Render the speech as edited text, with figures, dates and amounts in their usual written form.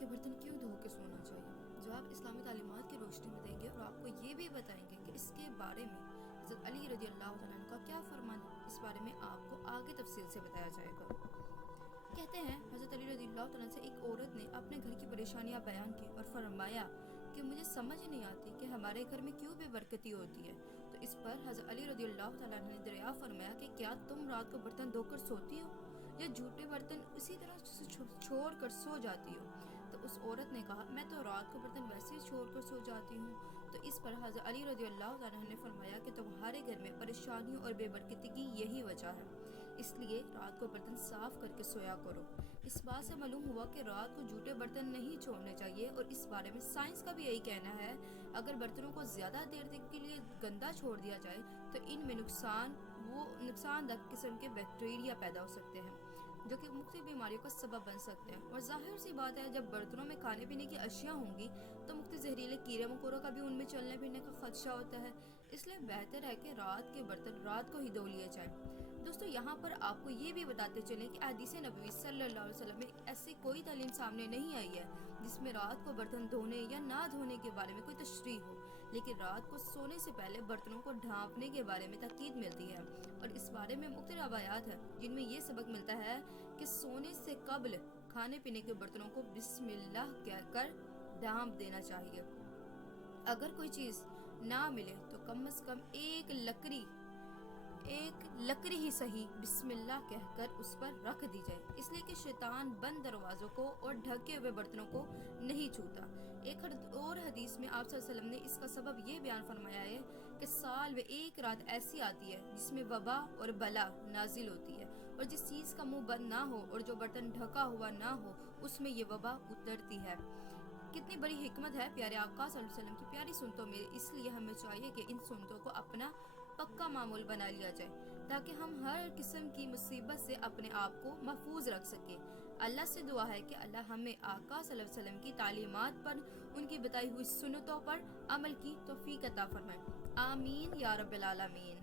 کے برتن کیوں دھو کے سونا چاہیے؟ جواب اسلامی تعلیمات کی روشنی میں دیں گے اور آپ کو یہ بھی بتائیں گے کہ اس کے بارے میں حضرت علی رضی اللہ تعالیٰ عنہ کا کیا فرمان ہے۔ اس بارے میں آپ کو آگے تفصیل سے بتایا جائے گا۔ کہتے ہیں حضرت علی رضی اللہ تعالیٰ سے ایک عورت نے اپنے گھر کی پریشانیاں بیان کی اور فرمایا کہ مجھے سمجھ نہیں آتی کہ ہمارے گھر میں کیوں بے برکتی ہوتی ہے۔ تو اس پر حضرت علی رضی اللہ تعالیٰ نے دریافت فرمایا کہ کیا تم رات کو برتن دھو کر سوتی ہو یا جھوٹے برتن اسی طرح چھوڑ کر سو جاتی ہو؟ تو اس عورت نے کہا میں تو رات کو برتن ویسے ہی چھوڑ کر سو جاتی ہوں۔ تو اس پر حضرت علی رضی اللہ تعالیٰ نے فرمایا کہ تمہارے گھر میں پریشانیوں اور بے برکتی کی یہی وجہ ہے، اس لیے رات کو برتن صاف کر کے سویا کرو۔ اس بات سے معلوم ہوا کہ رات کو جھوٹے برتن نہیں چھوڑنے چاہیے، اور اس بارے میں سائنس کا بھی یہی کہنا ہے اگر برتنوں کو زیادہ دیر تک کے لیے گندا چھوڑ دیا جائے تو ان میں نقصان دہ قسم کے بیکٹیریا پیدا ہو سکتے ہیں جو کہ مختلف بیماریوں کا سبب بن سکتے ہیں۔ اور ظاہر سی بات ہے جب برتنوں میں کھانے پینے کی اشیاء ہوں گی تو مختلف زہریلے کیڑے مکوڑوں کا بھی ان میں چلنے پھرنے کا خدشہ ہوتا ہے، اس لیے بہتر ہے کہ رات کے برتن رات کو ہی دھو لیے جائیں۔ دوستو یہاں پر آپ کو یہ بھی بتاتے چلیں کہ حدیث نبوی صلی اللہ علیہ وسلم میں ایسی کوئی تعلیم سامنے نہیں آئی ہے جس میں رات کو برتن دھونے یا نہ دھونے کے بارے میں کوئی تشریح ہو، لیکن رات کو سونے سے پہلے برتنوں کو ڈھانپنے کے بارے میں تاکید ملتی ہے، اور اس بارے میں مختلف روایات ہیں جن میں یہ سبق ملتا ہے کہ سونے سے قبل کھانے پینے کے برتنوں کو بسم اللہ کہہ کر ڈھانپ دینا چاہیے۔ اگر کوئی چیز نہ ملے تو کم از کم ایک لکڑی ہی صحیح بسم اللہ کہہ کر اس پر رکھ دی جائے، اس لیے کہ شیطان بند دروازوں کو اور ڈھکے ہوئے برتنوں کو نہیں چھوتا۔ ایک اور حدیث میں آپ صلی اللہ علیہ وسلم نے اس کا سبب یہ بیان فرمایا ہے کہ سال میں ایک رات ایسی آتی ہے جس میں وبا اور بلا نازل ہوتی ہے، اور جس چیز کا منہ بند نہ ہو اور جو برتن ڈھکا ہوا نہ ہو اس میں یہ وبا اترتی ہے۔ کتنی بڑی حکمت ہے پیارے آقا صلی اللہ علیہ وسلم کی پیاری سنتوں میں، اس لیے ہمیں چاہیے کہ ان سنتوں کو اپنا پکا معمول بنا لیا جائے تاکہ ہم ہر قسم کی مصیبت سے اپنے آپ کو محفوظ رکھ سکیں۔ اللہ سے دعا ہے کہ اللہ ہمیں آقا صلی اللہ علیہ وسلم کی تعلیمات پر، ان کی بتائی ہوئی سنتوں پر عمل کی توفیق عطا فرمائے۔ آمین یا رب العالمین۔